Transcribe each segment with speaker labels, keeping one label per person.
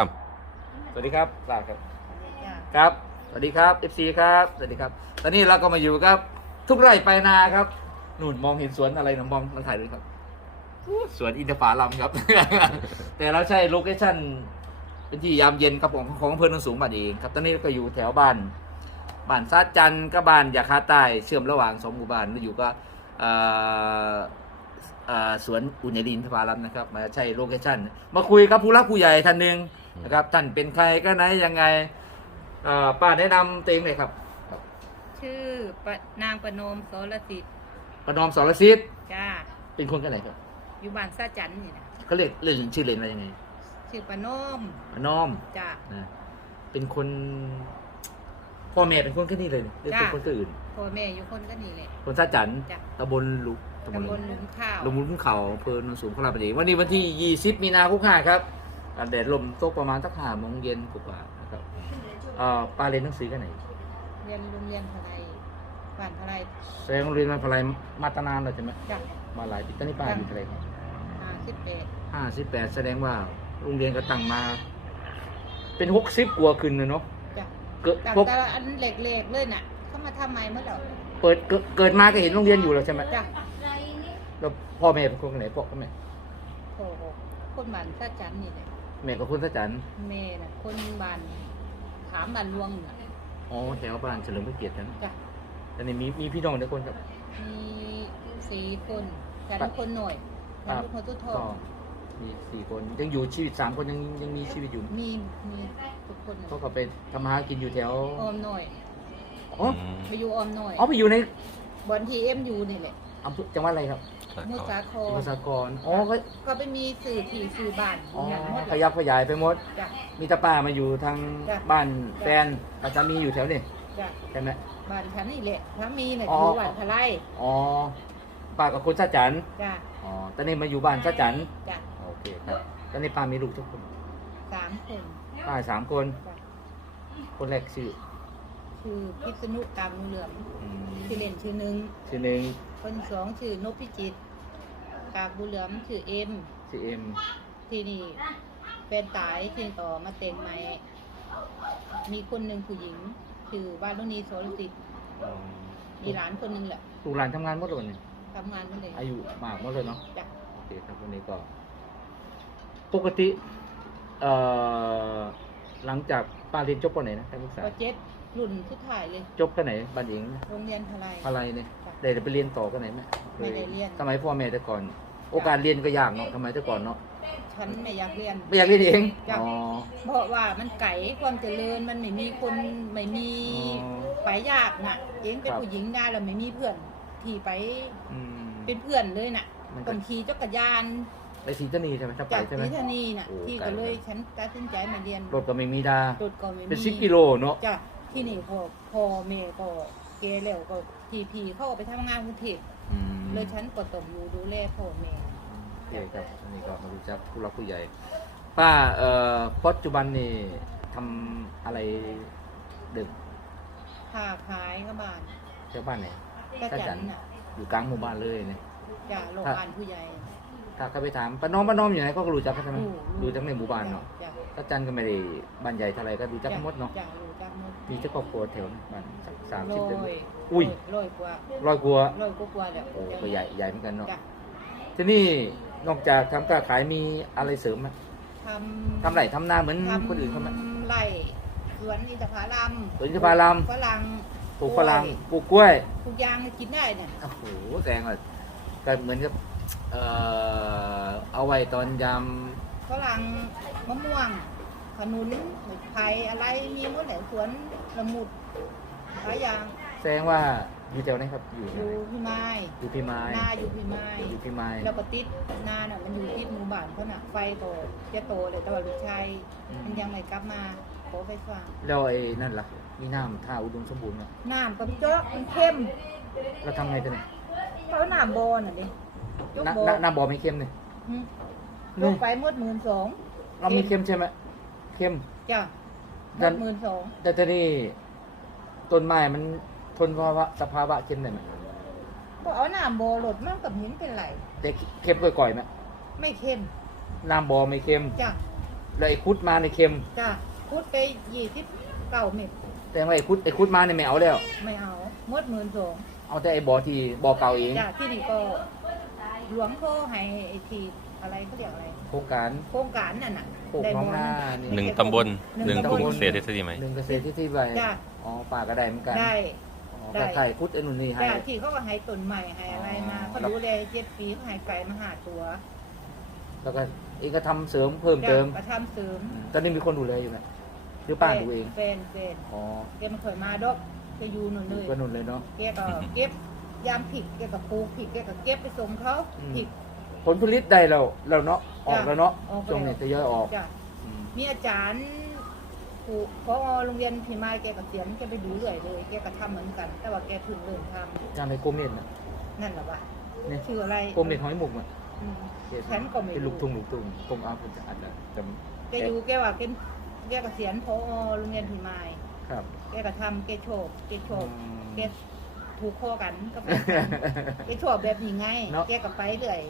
Speaker 1: ครับ
Speaker 2: สวัสดีครับลาครับ
Speaker 3: จ้ะ
Speaker 2: ครับ สวัสดีครับ FC ครับ สวัสดีครับ ตอนนี้เราก็มาอยู่ครับ ทุกไร่ไปนาครับนู่นมองเห็นสวนอะไรนะมองมันถ่ายด้วยครับอู้สวนอินทผลัมครับ แต่เราใช้โลเคชั่นเป็นที่ยามเย็นครับของของอำเภอโนนสูงบ้านเองครับ ตอนนี้เราก็อยู่แถวบ้าน บ้านซาดจันทร์กับบ้านยาคาใต้เชื่อมระหว่างสองหมู่บ้านเราอยู่ก็เอ่อ เอ่อสวนอุณยดินทผลัมนะครับ มาใช้โลเคชั่น มาคุยกับผู้รักผู้ใหญ่ท่านหนึ่ง นะครับ ท่านเป็นใครก็ไหนยังไงเอ่อป้าแนะนำตัวเองเลยครับ
Speaker 3: ชื่อปะนางประนมโสรสิทธิ์
Speaker 2: ประนอมสรสิทธิ์
Speaker 3: จ้า
Speaker 2: เป็นคนกันไหนครับ
Speaker 3: อยู่บ้านซาจันนี่นะ
Speaker 2: เขาเรียกเรียกชื่อเล่นอะไรยังไง
Speaker 3: ชื่อประนม
Speaker 2: ประนอม
Speaker 3: จ้า
Speaker 2: นะเป็นคนพ่อแม่เป็นคนแค่นี้เลยหรือเป็น
Speaker 3: จ้ะ
Speaker 2: คนก็อื่น
Speaker 3: พ่อแม่อยู่คนก็นี่แหละ
Speaker 2: คนซาจันทร์
Speaker 3: จ้ะ
Speaker 2: ตำบลลุก
Speaker 3: ตำบลหลุมข้าว
Speaker 2: ลงมุนเขาอำเภอโนนสูงพระรามปดีวันนี้วันที่ 20 มีนาคมห้าครับอ่า แดดลมตกประมาณสักห้าโมงเย็นกว่าๆนะครับเอ่อป้าเรียนหนังสือกันไหน
Speaker 3: เรียนโรงเรียนพลายบ้านพลาย
Speaker 2: แสดงโรงเรียนมาพลายมาตานานแล้วใช่ไหม
Speaker 3: จ้ะ
Speaker 2: มาหลายปีตอนนี้ป้าอยู่เท่าไหร่ครับ
Speaker 3: ห้าสิบแปด
Speaker 2: ห้าสิบแปดแสดงว่าโรงเรียนก็ตั้งมา เป็นหกสิบกว่าขึ้นเลยเนาะ
Speaker 3: จ้ะ
Speaker 2: เกิด
Speaker 3: แต่
Speaker 2: พวก
Speaker 3: แต่อันเหล็กๆเลยน่ะ เขามาทำไมเมื่อไหร่
Speaker 2: เปิดเกิดเกิดมาก็เห็นโรงเรียนอยู่แล้วใช่ไหม
Speaker 3: จ้ะ
Speaker 2: แล้วพ่อแม่เป็นคนไหนพ่อกับแม่
Speaker 3: โอ้โหคนบ้านซาจันนี่แหละ
Speaker 2: แม่กับคนสะจัน
Speaker 3: แม่น่ะคนบ้านถามบ้านลวงน่ะ
Speaker 2: อ๋อแถวบ้านเฉลิมพระเกียรตินะ
Speaker 3: จ้ะ
Speaker 2: ตอนนี้มีมีพี่น้องแต่คนครับ
Speaker 3: มีสี่คนฉัน
Speaker 2: ครับ
Speaker 3: คนหน่อยฉันลูกคนตัวทอ
Speaker 2: ก็
Speaker 3: ง
Speaker 2: มีสี่คนยังอยู่ชีวิตสามคนยังยังมีชีวิตอยู่
Speaker 3: มีมีทุกคนน่ะ
Speaker 2: เขาก็ไปทำมาหากินอยู่แถว
Speaker 3: ออมหน่อย
Speaker 2: อ๋อ
Speaker 3: ไปอยู่ออมหน่อย
Speaker 2: อ๋อไปอยู่ใน
Speaker 3: บอนทีเอ็มยูนี่แหละ
Speaker 2: อำเภอจังหวัดอะไรครับ
Speaker 3: มุสาค
Speaker 2: ส
Speaker 3: ร
Speaker 2: มุทรสาครอ๋อก็
Speaker 3: ก็ไปมีสื่อที่สื่อบ้าน
Speaker 2: อ๋อ
Speaker 3: อย่างหมด
Speaker 2: ขยับขยายไปหมด
Speaker 3: จ้ะ
Speaker 2: มีตาป้ามาอยู่ทาง
Speaker 3: จ้ะ
Speaker 2: บ้านแฟนกับสามีอยู่แถวนี่
Speaker 3: จ้ะ
Speaker 2: ใช่ไหม
Speaker 3: บ้านฉันนี่แหละถ้ามีเนี่ย
Speaker 2: อ๋อ
Speaker 3: อ ยู่บ้านทลาย
Speaker 2: อ๋อป้ากับคนสะจัน
Speaker 3: จ้ะ
Speaker 2: อ๋อตอนนี้มาอยู่บ้านสะจัน
Speaker 3: จ้ะ
Speaker 2: โอเคครับตอนนี้ป้ามีลูกทุกคน
Speaker 3: สามคน
Speaker 2: ป้าสามคน
Speaker 3: จ้ะ
Speaker 2: คนแรกชื่อ
Speaker 3: ชื่อพิษณุกรรมเหลือม
Speaker 2: อืม
Speaker 3: ชื่อเล่นชื่อหนึ่ง
Speaker 2: ชื่อหนึ่ง
Speaker 3: คนสองชื่อนพพิจิตร กาบบุญเหลือมชื่อเอ็ม
Speaker 2: ชื่อเอ็ม
Speaker 3: ที่นี่เป็นตายที่ต่อมาเต็งใหม่ มีคนหนึ่งผู้หญิงชื่อวารุณีโสรสิทธิ์
Speaker 2: อ๋อ
Speaker 3: มีหลานคนหนึ่งแหละ
Speaker 2: ลูกหลานทำงานหมดเลยนี่
Speaker 3: ทำงานนั่นเลย
Speaker 2: อายุมากหมดเลยเนาะ
Speaker 3: จ้ะ
Speaker 2: โอเคครับวันนี้ก็ ปกติเอ่อหลังจากป้าเรียนจบปไหนนะการศึกษา
Speaker 3: ก็เจ็ดรุ่นสุดท้ายเลย
Speaker 2: จบกันไหนบ้านเอง
Speaker 3: โรงเรียนพลาย
Speaker 2: อะไรเนี่ย
Speaker 3: จ้ะ
Speaker 2: ได้ไปเรียนต่อกันไหนไหม
Speaker 3: ไม่ได้เรียน
Speaker 2: สมัยพ่อแม่แต่ก่อน โอกาสเรียนก็ยากเนาะสมัยแต่ก่อนเนาะ
Speaker 3: ฉันไม่อยากเรียน
Speaker 2: ไม่อยากเรียนเอง
Speaker 3: จ้ะ
Speaker 2: อ๋อ
Speaker 3: เพราะว่ามันไก่ความเจริญมันไม่มีคนไม่มี
Speaker 2: อ๋อ
Speaker 3: ไปยากน่ะ เองเป็น
Speaker 2: ครับ
Speaker 3: ผู้หญิงได้แล้วไม่มีเพื่อนที่ไป
Speaker 2: อืม
Speaker 3: เป็นเพื่อนเลยน่ะ
Speaker 2: มันก็
Speaker 3: ต้องขี่จักรยาน
Speaker 2: ไปศรีธานีใช่ไหมถ้าไป
Speaker 3: จาก
Speaker 2: ใช่ไหม
Speaker 3: นิธานีน่ะ
Speaker 2: โอ้
Speaker 3: ที่
Speaker 2: ไกล
Speaker 3: ก็เลย
Speaker 2: ครับ
Speaker 3: ฉันตัดสินใจมาเรียน
Speaker 2: รถก็ไม่มีดา
Speaker 3: รถก็ไม่มี
Speaker 2: เป็นสิบกิโลเนาะ
Speaker 3: จ้ะที่นี่พอพ่อแม่ก็เกแล้วก็ทีพีเข้าไปทำงานกรุงเทพ
Speaker 2: อืม
Speaker 3: เลยฉันก็ต้องอยู่ดูแลพ่อแม่
Speaker 2: โอเคครับอันนี้ก็มารู้จักผู้รักผู้ใหญ่ป้าเอ่อปัจจุบันนี่ทำอะไรดึก
Speaker 3: ค้าขายก็บ้าน
Speaker 2: แถวบ้านไหน
Speaker 3: กระ
Speaker 2: กระจั
Speaker 3: จั
Speaker 2: น
Speaker 3: นน่ะ
Speaker 2: อยู่กลางหมู่บ้านเลยเนี่ย
Speaker 3: จ้ะโรง
Speaker 2: ครับ
Speaker 3: บ้านผู้ใหญ่
Speaker 2: ถ้าเขาไปถามป้าน้องป้าน้องอยู่ไหนเขาก็รู้จักกันใช่ไหม
Speaker 3: รู้
Speaker 2: ดูจักในหมู่บ้านเนาะ
Speaker 3: จ้ะ
Speaker 2: ก ระจันก็ไม่ได้บ้านใหญ่เท่าไหรก็ดูจักหมดเนาะ
Speaker 3: จ้ะรู้จักหมด
Speaker 2: มีเจ้าครอบครัวแถวบ้านสักสาม
Speaker 3: ร้
Speaker 2: สิบ
Speaker 3: อ
Speaker 2: เดือน
Speaker 3: ย
Speaker 2: อุ้ย
Speaker 3: ร้อยกว่า
Speaker 2: ร้อยกว่า
Speaker 3: ร้อยกว่าๆแล้ว
Speaker 2: โอ้ก็ใหญ่ใหญ่เหมือนกันเนาะ
Speaker 3: จ้ะ
Speaker 2: ทีนี่นอกจากทำการขายมีอะไรเสริมไหม
Speaker 3: ทำ
Speaker 2: ทำไรทำนาเหมือน
Speaker 3: ทำ
Speaker 2: คนอื่นเขาไหม
Speaker 3: ไร่สวนอินทผลัม
Speaker 2: สวนอินทผลัม
Speaker 3: ฝรั่ง
Speaker 2: ปลูกฝรั่งปลูกกล้วย
Speaker 3: ทุกอย่างกินได้เนี่ย
Speaker 2: โอ้โหแสดงว่าก็เหมือนกับเอ่อเอาไว้ตอนยาม
Speaker 3: ฝรั่งมะม่วง ขนุนไผ่อะไรมีหมดแหละสวนละมุดหลายอย่าง
Speaker 2: แสดงว่าอยู่แถวไหนครับอยู่
Speaker 3: อ
Speaker 2: แถว
Speaker 3: ยู่
Speaker 2: ไหน
Speaker 3: พี่ไม้
Speaker 2: อยู่พี่ไม้
Speaker 3: นาอยู่พี่ไม้
Speaker 2: อยู่พี่ไม้
Speaker 3: แล้วก็ติดนาน่ะมันอยู่ติดหมู่บ้านเขาน่ะไฟก็จะโตเลยแต่ว่าลูกชายมันยังไม่กลับมาขอไฟฟ้า
Speaker 2: แล้วไอ้นั่นล่ะมีน้ำท่าอุดมสมบูรณ์ไหม
Speaker 3: น้ำก็เจาะมันเข้ม
Speaker 2: เราทำไงตัวเนี่ย
Speaker 3: เพราะน้ำบอน่ะดิยก
Speaker 2: น้ำ
Speaker 3: บอ
Speaker 2: น้ำน้ำบ่อไม่เค็มเนี่ย
Speaker 3: หึย
Speaker 2: นี่
Speaker 3: กไปหมดหมื่นสอง
Speaker 2: เรามีเค็มใช่ไหมเค็ม
Speaker 3: จ้ะหม
Speaker 2: นั่
Speaker 3: ด
Speaker 2: น
Speaker 3: หมื่นสอง
Speaker 2: แต่ทีนี้ต้นไม้มันทนภาวะสภาวะเค็มได้ไหม
Speaker 3: ก็เอาน้ำบอหลดมันกับหินเป็นไร
Speaker 2: แต่เค็มก่อยๆไหม
Speaker 3: ไม่เข้ม
Speaker 2: น้ำบ่อไม่เค็ม
Speaker 3: จ้ะ
Speaker 2: แล้วไอ้คุดมาในเค็ม
Speaker 3: จ้ะพูดไปยี่สิบเก้าเม็ด
Speaker 2: แต่ว่าไอ้คุดไอ้คุดมาเนี่ยไม่เอาแล้ว
Speaker 3: ไม่เอาหมดหมื่นสอง
Speaker 2: เอาแต่ไอ้บ่อที่บ่อเก่าเอง
Speaker 3: จ้ะที่นี่ก็หลวงพ่อให้ไอ้ที อะไรเขาเรียกอะไร
Speaker 2: โครงการ
Speaker 3: โครงการนั่นน่ะ
Speaker 2: โคกน้องหน้านี่
Speaker 1: หนึ่งตำบลหนึ่งกลุ่มเกษตรทฤษฎีใหม่
Speaker 2: หนึ่งเกษตรที่ที่ไป
Speaker 3: จ้ะ
Speaker 2: อ๋อป่าก็ได้เหมือนกัน
Speaker 3: ได้
Speaker 2: อ๋อ
Speaker 3: ได้
Speaker 2: ก็ไข่คุดไอ้นุ่นนี่ให้
Speaker 3: จ้ะที่เขาก็ให้ต้นใหม่ให้อะไรมา
Speaker 2: อ๋อ
Speaker 3: เขาดูแลเจ็ดปีเขาให้ไก่มาหาตัว
Speaker 2: แล้วก็เองก็ทำเสริมเพิ่มเติม
Speaker 3: จ้ะกระทำเสริม
Speaker 2: อืมตอนนี้มีคนดูแลอยู่ไหมหรือป้าดูเอง
Speaker 3: แฟนแฟน
Speaker 2: อ๋อ
Speaker 3: แกไม่เคยมาดอกจะอยู่นู่นเลย
Speaker 2: ก็นุ่นเลยเนาะ
Speaker 3: แกก็เก็บยามผิดแกก็ปลูกผิดแกก็เก็บไปส่งเขา
Speaker 2: อืม
Speaker 3: ผิด
Speaker 2: ผลผลิตได้เราเราเนาะออกแล้วเนาะ
Speaker 3: ออกแล้ว
Speaker 2: ช่วงนี้จะย่อยออก
Speaker 3: จ้ะ
Speaker 2: อืม
Speaker 3: มีอาจารย์ครูพอโรงเรียนพิมายแกก็เขียนแกไปดูเรื่อยเลยแกก็ทำเหมือนกัน แต่ว่าแกเพิ่งเริ่มท
Speaker 2: จางในกลมเนี่ยนะำ
Speaker 3: นั่นแหละวะ
Speaker 2: นี่
Speaker 3: ชื่ออะไร
Speaker 2: กลมเนี่ยหอยหมุกอะ
Speaker 3: อืม ฉันก็ไม่รู้
Speaker 2: เป็นลูกทุ่งลูกทุ่งกลมอาผมจะอาจจะจ
Speaker 3: แกอยู่แกว่าแกแกก็เขียนพอโรงเรียนพิมายำ
Speaker 2: ครับ
Speaker 3: แกก็ทำแกโชคแกโชค
Speaker 2: อืม
Speaker 3: แก ถูกคอกันก็เป็นกันแกชอบแบบนี้ไง
Speaker 2: เนาะ
Speaker 3: แกก็ไปเรื่อย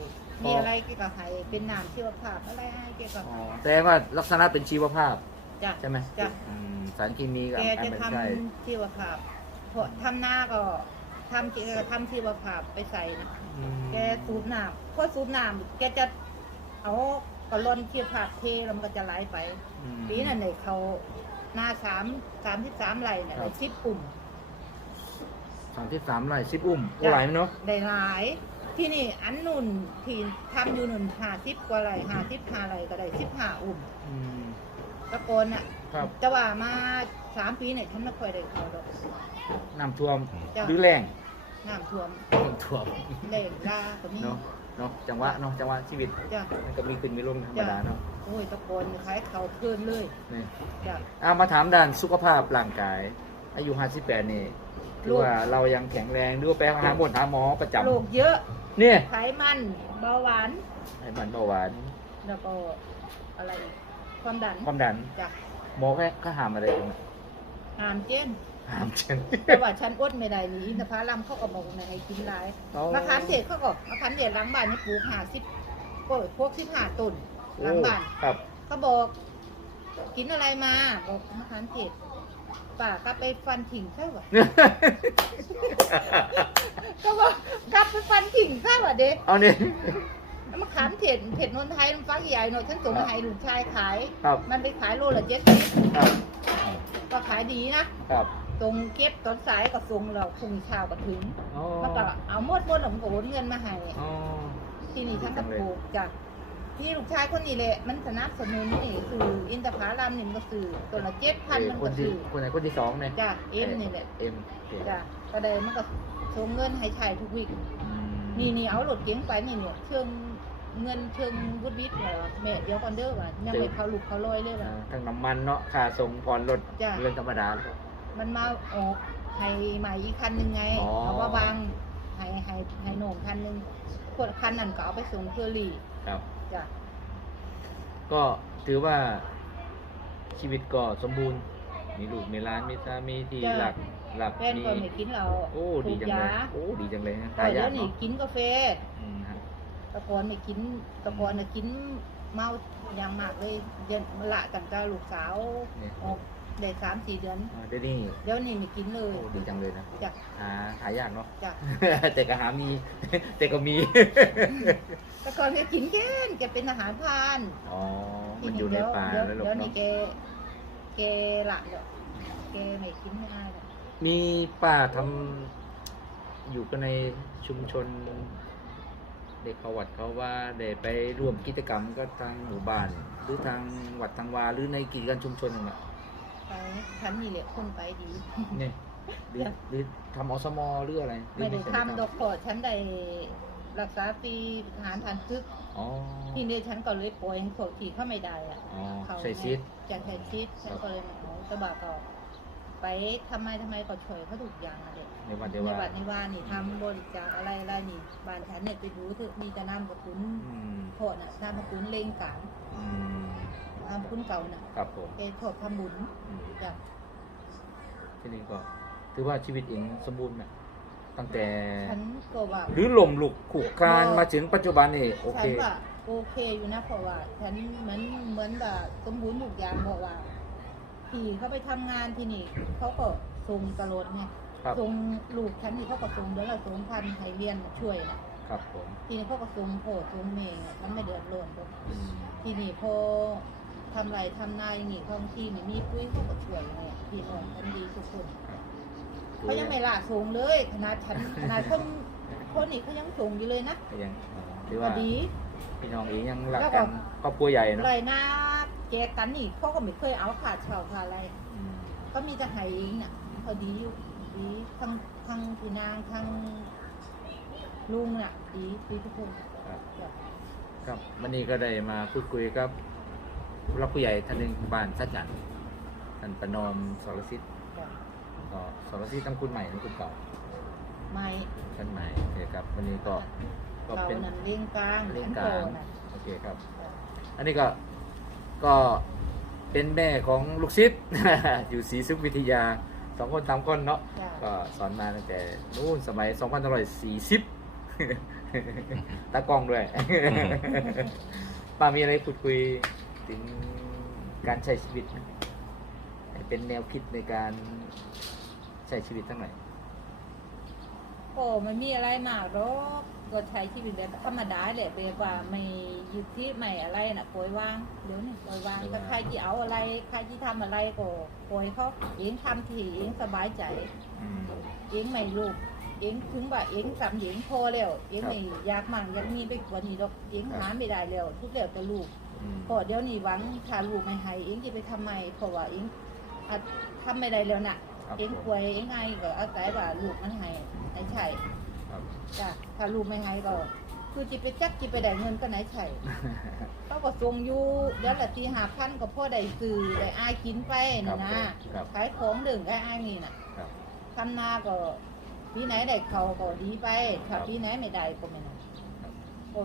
Speaker 2: พอ
Speaker 3: มีอะไรแกก็ให้เป็นน้ำชีวภาพอะไรให้แกก็
Speaker 2: อ๋อแต่ว่าลักษณะเป็นชีวภาพ
Speaker 3: จ้ะ
Speaker 2: ใช่ไหม
Speaker 3: จ้ะ
Speaker 2: อืมสารเคมีกับ
Speaker 3: แก
Speaker 2: อัน
Speaker 3: จะ
Speaker 2: ไม่
Speaker 3: ท
Speaker 2: ใช่ำ
Speaker 3: ชีวภาพพอทำหน้าก็ทำแกก็ทำชีวภาพไปใส่นะ
Speaker 2: อืม
Speaker 3: แกสูบน้ำพอสูบน้ำแกจะเอากระลอนชีวภาพเทแล้วมันก็จะไหลไป
Speaker 2: อืม
Speaker 3: ปีนั้นเนี่ยเขาหน้าสามสามที่สามไร่เนี่ย
Speaker 2: ครับ
Speaker 3: ชิปปุ่ม
Speaker 2: สามที่สามไร่สิบอุ้มโอ้
Speaker 3: จ้ะ
Speaker 2: หลายไหมเนาะ
Speaker 3: ได้หลาย ที่นี่อันนุ่นที่ทำอยู่นุ่นหาสิบกว่าไร่หาสิบห้าไร่ก็ได้สิบห้าอุ่ม
Speaker 2: อืม
Speaker 3: ตะโกนอะ
Speaker 2: ครับ
Speaker 3: จะว่ามาสามปีเนี่ยฉันไม่ค่อยได้เข้าดอก
Speaker 2: น้ำท่วม
Speaker 3: จ้ะ
Speaker 2: หรือแรง
Speaker 3: น้ำท่วม
Speaker 2: น้ำท่วม
Speaker 3: แรงลาก็มี
Speaker 2: เนาะเนาะจังหวะเนาะจังหวะชีวิต
Speaker 3: จ้ะ
Speaker 2: มันก็มีขึ้นมีลงธรรมดาเนาะ
Speaker 3: โอ้ยตะโกนคล้ายเขาเกินเลย
Speaker 2: นี่
Speaker 3: จ้ะ
Speaker 2: อะมาถามด้านสุขภาพร่างกาย อายุ58นี่ถือ
Speaker 3: โรค
Speaker 2: ว่าเรายังแข็งแรงหรือว่าไปหาหมอหาหมอประจำ
Speaker 3: โรคเยอะ
Speaker 2: เนี่ย
Speaker 3: ไขมันเบาหวาน
Speaker 2: ไอ้มันเบาหวาน
Speaker 3: แล้วก็อะไรอีกความดัน
Speaker 2: ความดัน
Speaker 3: จ้ะ
Speaker 2: หมอแค่ก็หามอะไรตรงนั้น
Speaker 3: หามเจน
Speaker 2: หามเช่น
Speaker 3: แต่ว่าฉันอดไม่ได้นี่อินทผลัมเขาก็บอกว่าไม่ให้กินหลาย
Speaker 2: อ๋อ
Speaker 3: มะขามเทศเขาก็มะขามเทศหล้างบ้านนี่ปลูกหาสิบก็พวกสิบห้าต้นหล้างบ้าน
Speaker 2: ครับ
Speaker 3: เขาบอก กินอะไรมาบอกมะขามเทศ ป่าก็ไปฟันถิ่งใช่ปะก็บอกกลับไปฟันถิ่งใช่ปะเด็ก
Speaker 2: เอานี่
Speaker 3: มะขามเทศเผ็ดนนไทยมันฟักใหญ่หน่อยฉันส่งมาให้ลูกชายขาย
Speaker 2: ครับ
Speaker 3: มันไปขายโลละเจ็ดสิบ
Speaker 2: ครับ
Speaker 3: ก็ขายดีนะครับตรงเก็บตอนสายก็ส่งเราพรุ่งนี้เช้าก็ถึง
Speaker 2: อ๋อ
Speaker 3: มันก็เอาหมดหมดแล้วมันก็โอนเงินมาให้
Speaker 2: อ๋อ
Speaker 3: ที่นี่ฉันก็ปลูกจาก พี่ลูกชายคนนี้แหละมันสนับสนุนนี่สื่ออินทผลัมนี่มันก็สื่อตัวละเจ็ดพันมัน
Speaker 2: ค
Speaker 3: ก็
Speaker 2: นที่
Speaker 3: สื่อ
Speaker 2: คนไหนคนที่สองเนี่ย
Speaker 3: จ้ะเอ็มนี่แหละ
Speaker 2: เอ็มโอเค
Speaker 3: จ้ะก็ได้มันก็ส่งเงินให้ชายทุกวีค
Speaker 2: อืม
Speaker 3: นี่นี่เอารถเก๋งไปนี่เนี่ยเชิงเงินเชิงวุฒิวิทย์เหรอแม่เดี๋ยวก่อนเด้อว่ะยังไม่เขาลูกเขาลอยเลย
Speaker 2: อ่า
Speaker 3: ว่ะ
Speaker 2: ทั้งน้ำมันเนาะค่าส่งผ่อนรถ
Speaker 3: จ้ะ
Speaker 2: เรื่องธรรมดา
Speaker 3: มันมาออกให้ใหม่อีกคันหนึ่งไง
Speaker 2: อ๋อ
Speaker 3: เอาว่าวางให้ให้ให้โหน่งคันหนึ่งขวดคันนั้นก็เอาไปส่งเคอรี่
Speaker 2: ครับ
Speaker 3: จ้ะ
Speaker 2: ก็ถือว่าชีวิตก็สมบูรณ์ มีลูกมีร้านมีสามีที่
Speaker 3: จ้ะ
Speaker 2: หลักหลัก
Speaker 3: แฟน
Speaker 2: มี
Speaker 3: ก็ไม่กินเรา
Speaker 2: โอ้ดีจังเลยโอ้ดีจังเลยนะ
Speaker 3: แต่
Speaker 2: หา
Speaker 3: เดี๋
Speaker 2: ยายก
Speaker 3: วนี้
Speaker 2: เนาะ
Speaker 3: กินกาแฟ
Speaker 2: อืมฮะ
Speaker 3: แตะกอนไม่กินแตะกอนน่ะกินเมาอย่างมากเลยเย็นมาละตั้งแต่ลูกสาว
Speaker 2: เนี่ย
Speaker 3: ออก ได้สามสี่เดือน
Speaker 2: อ่าเดี๋ยวนี้
Speaker 3: เดี๋ยวนี้ไม่กินเล
Speaker 2: โอ้
Speaker 3: ย
Speaker 2: ดีจังเลยนะ
Speaker 3: จ้ะ
Speaker 2: หาหายากเนาะ
Speaker 3: จ้ะ
Speaker 2: แต่ก็หามี แต่ก็มี
Speaker 3: แตะกอนแกกินแค่นแกเป็นอาหารพราน
Speaker 2: อ๋อ มันอยู่ในป่า
Speaker 3: เดี๋ยว
Speaker 2: แล้วหรอก
Speaker 3: เดี๋ยวนี้
Speaker 2: เนาะ
Speaker 3: แกแกละเดี๋ยวแกไม่กินไม่ได้หรอก
Speaker 2: มีป้าทำอยู่กันในชุมชน เด็กเขาวัดเขาว่าได้ไปร่วมกิจกรรมก็ทางหมู่บ้าน หรือทางวัดทางวาหรือในกิจการชุมชนอย่างเงี้ ย
Speaker 3: ไปฉันนี่แหละคนไปดี
Speaker 2: เนี่ยหรือ
Speaker 3: จ้ะ
Speaker 2: หรือทำอสมหรืออะไรหรือ
Speaker 3: ไม่ได้
Speaker 2: ใช่
Speaker 3: ทำดอกพอฉันได้รักษาฟรีทหารผ่านซึก
Speaker 2: อ๋อ
Speaker 3: ที่นี่ฉันก็เลยปล่อยให้พวกที่เข้าไม่ได้อะ
Speaker 2: อ๋อ
Speaker 3: เขา
Speaker 2: ใส่ซีด
Speaker 3: จากใส่ซีดฉันก็เลยมาเอาแตะบาก็ไปทำไมทำไมก็ช่วยเขาทุกอย่างอะเด็ก
Speaker 2: ในวันเดียว
Speaker 3: ใน
Speaker 2: ว่า
Speaker 3: วัดในว่านี่ทำบริจาคอะไรอะไรนี่บ้านฉันเนี่ยไปดูเถอะมีแต่น้ำกระปุน
Speaker 2: อืม
Speaker 3: โทษน่ะน้ำกระปุนเลงกลาง
Speaker 2: อืม
Speaker 3: น้ำกระปุนเก่าน่ะ
Speaker 2: ครับผม
Speaker 3: ไปโทษทำบุญ
Speaker 2: อืม
Speaker 3: จ้ะ
Speaker 2: ที่นี่ก็ถือว่าชีวิตเองสมบูรณ์นะตั้งแต่
Speaker 3: ฉันก็ว่า
Speaker 2: หรือหล่มลุกขุกคลานมาถึงปัจจุบันนี่โอเค
Speaker 3: ฉันว่าโอเคอยู่นะเพราะว่าฉันเหมือนเหมือนแบบสมบูรณ์ทุกอย่างเพราะว่าพี่เขาไปทำงานที่นี่เขาก็ส่งตลอดไง
Speaker 2: ครับ
Speaker 3: ส่งลูกฉันนี่เขาก็ส่งเดือนละสองพันให้เรียนช่วยนะครับ
Speaker 2: ผม
Speaker 3: ทีนี้เขาก็ส่งโพดส่งเมย์อะมันไม่เดือดร้อนหรอก
Speaker 2: อืม
Speaker 3: ทีนี้พอ ทำไรทำนาอย่างนี้บางทีไม่มีปุ้ยเขาก็ช่วยไงพี่น้องฉันดีทุกคนเขายังไม่ละส่งเลยขนาดฉันขนาดคนคนนี้เขายังส่งอยู่เลยนะ
Speaker 2: ก็ยังหรือ
Speaker 3: ก็
Speaker 2: ว่า
Speaker 3: ดี
Speaker 2: พี่น้องเองยังรัก
Speaker 3: แล้วก็
Speaker 2: กันครอบครัวใหญ่เนาะ
Speaker 3: ไรนะแจกกันนี่เขาก็ไม่เคยเอาขาดเช่าขาดอะไร
Speaker 2: อืม
Speaker 3: ก็มีแต่ให้เองน่ะพอดีอยู่ดีทั้งทั้งพี่นางทั้งลุงน่ะดีดีทุกคน
Speaker 2: ครับ
Speaker 3: จ้ะ
Speaker 2: ครับวันนี้ก็ได้มาพูดคุยกับ ผู้รักผู้ใหญ่ท่านหนึ่งบ้านสัจจันทร์ท่านประนอมสรสิทธิ์
Speaker 3: จ้ะ
Speaker 2: ก็สรสิทธิ์ทั้งคุณใหม่ทั้งคุณเก่า
Speaker 3: ไม่
Speaker 2: ท่านใหม่โอเคครับ วันนี้ก็ก็
Speaker 3: เรา
Speaker 2: เป็น
Speaker 3: นั่นเลี้ยงกลาง
Speaker 2: เรื่อง
Speaker 3: ฉัน
Speaker 2: ก
Speaker 3: โต
Speaker 2: ลาง
Speaker 3: น่ะ
Speaker 2: โอเคครับ
Speaker 3: จ้ะ
Speaker 2: อันนี้ก็ก็เป็นแม่ของลูกศิษย์ อยู่ศรีสุขวิทยาสองคนสามคนเนาะ
Speaker 3: จ้ะ
Speaker 2: ก็สอนมาตั้งแต่นู่นสมัย2540 ตากล้องด้วย ป้ามีอะไรพูดคุย ถึงการใช้ชีวิตไหมให้เป็นแนวคิดในการใช้ชีวิตทั้งหลาย
Speaker 3: โอ้ไม่มีอะไรมากหรอกก็ใช้ชีวิตแบบธรรมดาแหละแบบว่าไม่ยึดที่ไม่อะไรน่ะปล่อยวางเดี๋ยวนี้ปล่อยวางถ้าใครที่เอาอะไรใครที่ทำอะไรก็ปล่อยเขาเองทำที่เองสบายใจ
Speaker 2: อืม
Speaker 3: เองไม่ลูกเองถึงว่าเองสำเองพอแล้วเอง
Speaker 2: ครับ
Speaker 3: ไม่อยากมั่งอยากมีไปกว่านี้หรอกเอง
Speaker 2: ครับ
Speaker 3: หาไม่ได้แล้วทุกแล้วแต่ลูก
Speaker 2: อืม
Speaker 3: พอเดี๋ยวนี้หวังถ้าลูกไม่ให้เองจะไปทำไมเพราะว่าเองอาจทำไม่ได้แล้วน่ะ
Speaker 2: ครับ
Speaker 3: เอง
Speaker 2: ผม
Speaker 3: ป่วยเองไงก็อาศัยว่าลูกมันให้ให้ใช่
Speaker 2: ครับ
Speaker 3: จ้ะถ้าลูกไม่ให้ก็ คือจิไปจักจิไปได้เงินก็ไหนใช่เขาก็ส่งอยู่เดือนละสี่ห้าพันก็พ่อได้ซื้อได้อายกินไปนะนะครับขายของเดึงได้อายนี่น่ะ
Speaker 2: ครับ
Speaker 3: ทำนาก็ปีไหนได้เขาก็ดีไป
Speaker 2: ครั
Speaker 3: ถ้า
Speaker 2: บ
Speaker 3: ปีไหนไม่ได้ก็ไม่ได้
Speaker 2: ครับ
Speaker 3: โอ้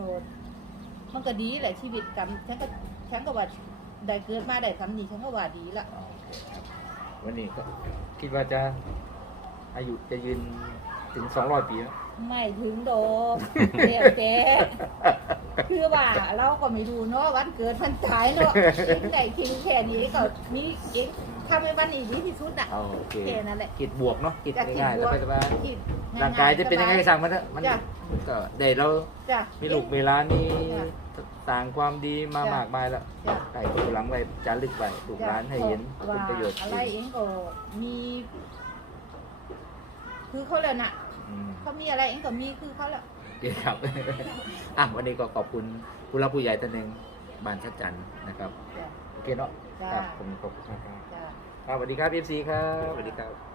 Speaker 3: มันก็ดีแหละชีวิตกันฉันก็ฉันก็ว่าได้เกิดมาได้ทำนี่ฉันก็ว่าดีละ
Speaker 2: โอเคครับวันนี้ก็คิดว่าจะอายุจะยืนถึง200ปีไหม
Speaker 3: ไม่ถึงโดมเดี๋ยวแกคือว่าเราก็ไม่รู้เนาะวันเกิดวันตายเนาะเองได้คิดแค่นี้ก็มีเองทำให้วันนี้ดีที่สุดอะ
Speaker 2: เอาโอเค
Speaker 3: แค่นั้นแหละ
Speaker 2: คิดบวกเนาะคิด
Speaker 3: จะคิด
Speaker 2: ง่ายๆ
Speaker 3: บวก
Speaker 2: สบาย
Speaker 3: คิด
Speaker 2: ๆร่างกายจะเป็นยังไงก็สั่งมันเถอะมัน
Speaker 3: จ้ะ
Speaker 2: ก็ได้เรา
Speaker 3: จ้ะ
Speaker 2: มีลูกเวลามี
Speaker 3: จ้ะ
Speaker 2: ต่างความดีมา
Speaker 3: จ้ะ
Speaker 2: มากมายแล้ว
Speaker 3: จ้ะ
Speaker 2: ไก่ตัวหลังไว้จารึกไว้ลูกหลานให้เห็น
Speaker 3: ว่า
Speaker 2: คุณประโยชน์
Speaker 3: อะไรเองก็มี คือเขาแล้วน่ะ
Speaker 2: อืม
Speaker 3: เขามีอะไรเองก็มีคือเขาแล้ว
Speaker 2: โอเคครับ อะวันนี้ก็ขอบคุณผู้รับผู้ใหญ่ท่านหนึ่งบ้านชัดจันทร์นะครับ
Speaker 3: จ้ะ
Speaker 2: โอเคเนาะ
Speaker 3: จ้ะ
Speaker 2: ครับผมขอบคุณครับ
Speaker 3: จ้ะ
Speaker 2: ครับสวัสดีครับเอฟซีครับสวัสดีครับ